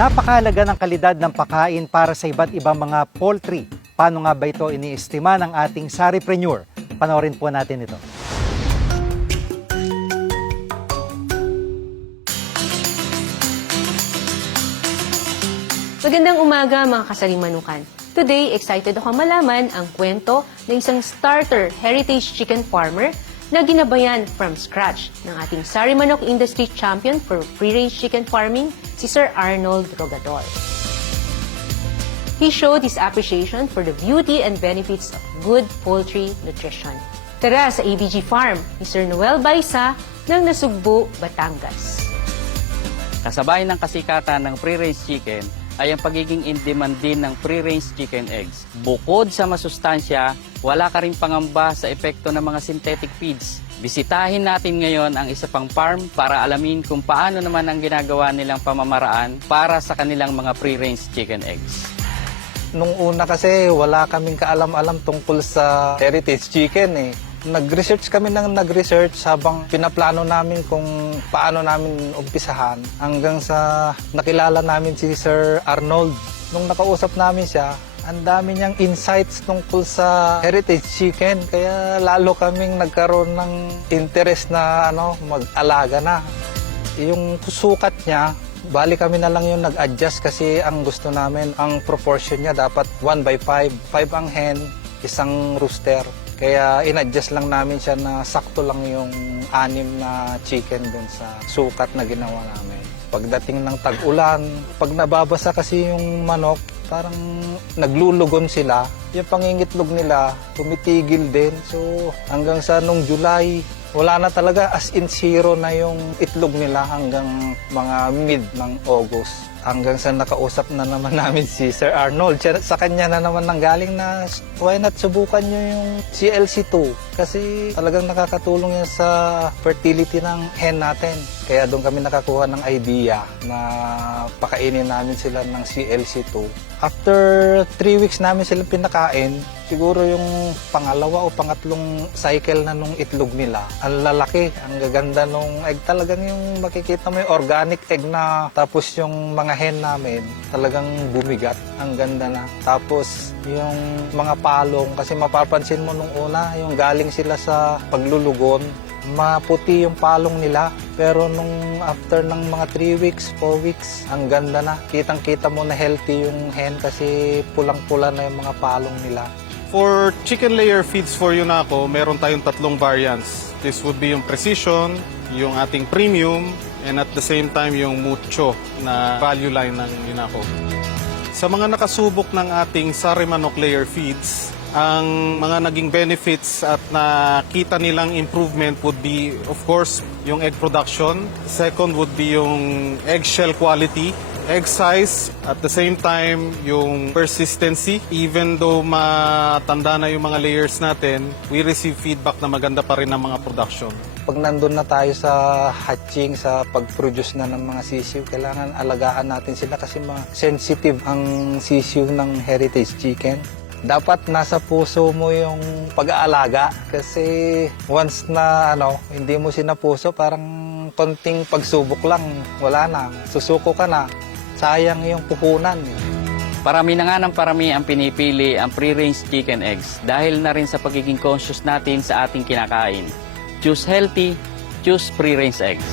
Napakahalaga ng kalidad ng pagkain para sa iba't ibang mga poultry. Paano nga ba ito iniestima ng ating saripreneur? Panoorin po natin ito. Magandang umaga mga kasalimanukan. Today, excited ako malaman ang kwento ng isang starter heritage chicken farmer na ginabayan from scratch ng ating Sarimanok Industry Champion for Free-Range Chicken Farming, si Sir Arnold Rogador. He showed his appreciation for the beauty and benefits of good poultry nutrition. Tara sa ABG Farm ni Sir Noel Baisa ng Nasugbu, Batangas. Kasabay ng kasikatan ng free-range chicken ay ang pagiging in-demand din ng free-range chicken eggs. Bukod sa masustansya, wala ka rin pangamba sa epekto ng mga synthetic feeds. Bisitahin natin ngayon ang isa pang farm para alamin kung paano naman ang ginagawa nilang pamamaraan para sa kanilang mga free-range chicken eggs. Nung una kasi wala kaming kaalam-alam tungkol sa heritage chicken eh. Nag-research kami ng nag-research habang pinaplano namin kung paano namin umpisahan hanggang sa nakilala namin si Sir Arnold. Nung nakausap namin siya, ang dami niyang insights tungkol sa heritage chicken kaya lalo kaming nagkaroon ng interest na mag-alaga na. Yung sukat niya, bali kami na lang yung nag-adjust kasi ang gusto namin, ang proportion niya dapat 1/5. 5 ang hen, isang rooster. Kaya in-adjust lang namin siya na sakto lang yung 6 na chicken dun sa sukat na ginawa namin. Pagdating ng tag-ulan, pag nababasa kasi yung manok, parang naglulugon sila. Yung pangingitlog nila, tumitigil din. So hanggang sa nung July, wala na talaga, as in zero na yung itlog nila hanggang mga mid ng August. Hanggang sa nakausap na naman namin si Sir Arnold. Sa kanya na naman nanggaling na why not subukan nyo yung CLC2 kasi talagang nakakatulong yan sa fertility ng hen natin. Kaya doon kami nakakuha ng idea na pakainin namin sila ng CLC2. After 3 weeks namin silang pinakain, siguro yung pangalawa o pangatlong cycle na nung itlog nila, ang lalaki, ang gaganda nung egg. Talagang yung makikita mo yung organic egg na tapos yung mga hen namin, talagang bumigat. Ang ganda na. Tapos yung mga palong, kasi mapapansin mo nung una, yung galing sila sa paglulugon, maputi yung palong nila. Pero nung after ng mga 3 weeks, 4 weeks, ang ganda na. Kitang-kita mo na healthy yung hen kasi pulang-pula na yung mga palong nila. For chicken layer feeds for Yunako, meron tayong 3 variants. This would be yung Precision, yung ating Premium, and at the same time yung Mucho na value line ng Yunako. Sa mga nakasubok ng ating Sarimanok layer feeds, ang mga naging benefits at nakita nilang improvement would be, of course, yung egg production. Second would be yung eggshell quality, egg size, at the same time, yung persistency. Even though matanda na yung mga layers natin, we receive feedback na maganda pa rin ang mga production. Pag nandun na tayo sa hatching, sa pag-produce na ng mga sisiw, kailangan alagaan natin sila kasi mga sensitive ang sisiw ng heritage chicken. Dapat nasa puso mo yung pag-aalaga kasi once na hindi mo sinapuso, parang konting pagsubok lang, wala na, susuko ka na, sayang yung puhunan. Parami na nga ng parami ang pinipili ang free-range chicken eggs dahil na rin sa pagiging conscious natin sa ating kinakain. Choose healthy, choose free-range eggs.